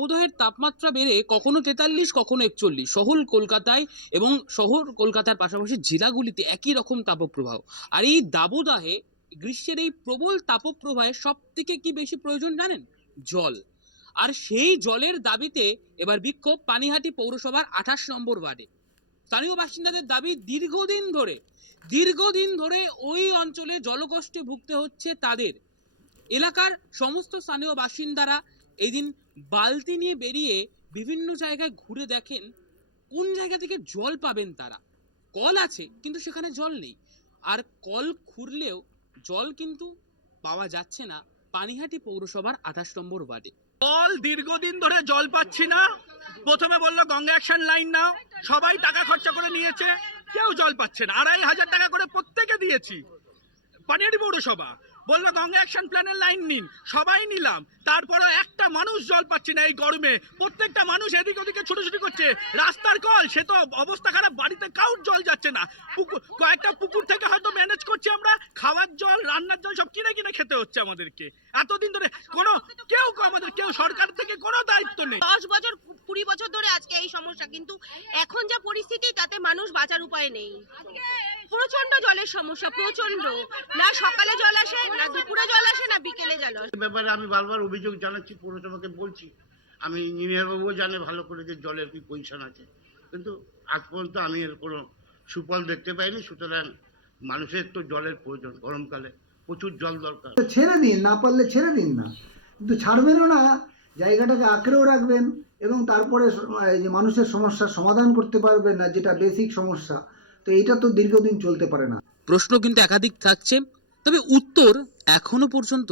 দাবদাহের তাপমাত্রা বেড়ে কখনো 43 কখনো 41 শহর কলকাতার পাশাপাশি জেলাগুলিতে একই রকম তাপপ্রবাহ। আর এই দাবদাহে গ্রীষ্মের এই প্রবল তাপপ্রবাহে সব থেকে কি বেশি প্রয়োজন জানেন? জল। আর সেই জলের দাবিতে এবার বিক্ষোভ পানিহাটি পৌরসভার 28 নম্বর ওয়ার্ডে। স্থানীয় বাসিন্দাদের দাবি দীর্ঘদিন ধরে ওই অঞ্চলে জলকষ্টে ভুগতে হচ্ছে তাদের। এলাকার সমস্ত স্থানীয় বাসিন্দারা এই দিন বালতি নিয়ে বেরিয়ে বিভিন্ন জায়গায় ঘুরে দেখেন কোন জায়গা থেকে জল পাবেন তারা। কল আছে কিন্তু সেখানে জল নেই, আর কল খুঁড়লেও জল কিন্তু পাওয়া যাচ্ছে না পানিহাটি পৌরসভার 28 নম্বর ওয়ার্ডে। জল দীর্ঘদিন ধরে জল পাচ্ছি না। প্রথমে বললো গঙ্গা অ্যাকশন লাইন নাও, সবাই টাকা খরচা করে নিয়েছে, কেউ জল পাচ্ছে না। 2500 টাকা করে প্রত্যেকে দিয়েছি। পানিহাটি পৌরসভা বললো গঙ্গা অ্যাকশন প্ল্যানের লাইন নিন, সবাই নিলাম, তারপরে একটা মানুষ জল পাচ্ছি না। এই গরমে প্রত্যেকটা মানুষ এদিক ওদিকে ছুটোছুটি করছে। রাস্তার কল সে তো অবস্থা খারাপ, বাড়িতে কাউর জল যাচ্ছে না। কয়েকটা পুকুর থেকে হয়তো ম্যানেজ করছি আমরা, খাওয়ার জল রান্নার জল সব কিনে কিনে খেতে হচ্ছে আমাদেরকে। এতদিন ধরে কেউ সরকার থেকে কোনো দায়িত্ব নেই। 10 বছর 20 বছর ধরে আজকে এই সমস্যা, কিন্তু এখন যা পরিস্থিতি তাতে মানুষ বাঁচার উপায় নেই। প্রচন্ড জলের সমস্যা, প্রচন্ড। না সকালে জল আসে, না দুপুরে জল আসে, না বিকেলে জল আসে। এই ব্যাপারে আমি বারবার অভিযোগ জানাচ্ছি, পৌরসভাকে বলছি। আমি ইঞ্জিনিয়ার বাবুও জানে ভালো করে যে জলের কি পজিশন আছে, কিন্তু আজ পর্যন্ত আমি এর কোনো সুফল দেখতে পাইনি। সুতরাং মানুষের তো জলের প্রয়োজন, গরমকালে প্রচুর জল দরকার। ছেড়ে দিন, না পারলে ছেড়ে দিন না, কিন্তু ছাড়বেনও না, জায়গাটাকে আঁকড়েও রাখবেন এবং তারপরে যে মানুষের সমস্যার সমাধান করতে পারবেন না, যেটা বেসিক সমস্যা। তো এইটা তো দীর্ঘদিন চলতে পারে না। প্রশ্ন কিন্তু একাধিক থাকছে, তবে উত্তর এখনো পর্যন্ত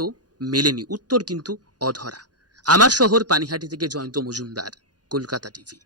মেলেনি। উত্তর কিন্তু অধরা। আমার শহর পানিহাটি থেকে জয়ন্ত মজুমদার, কলকাতা টিভি।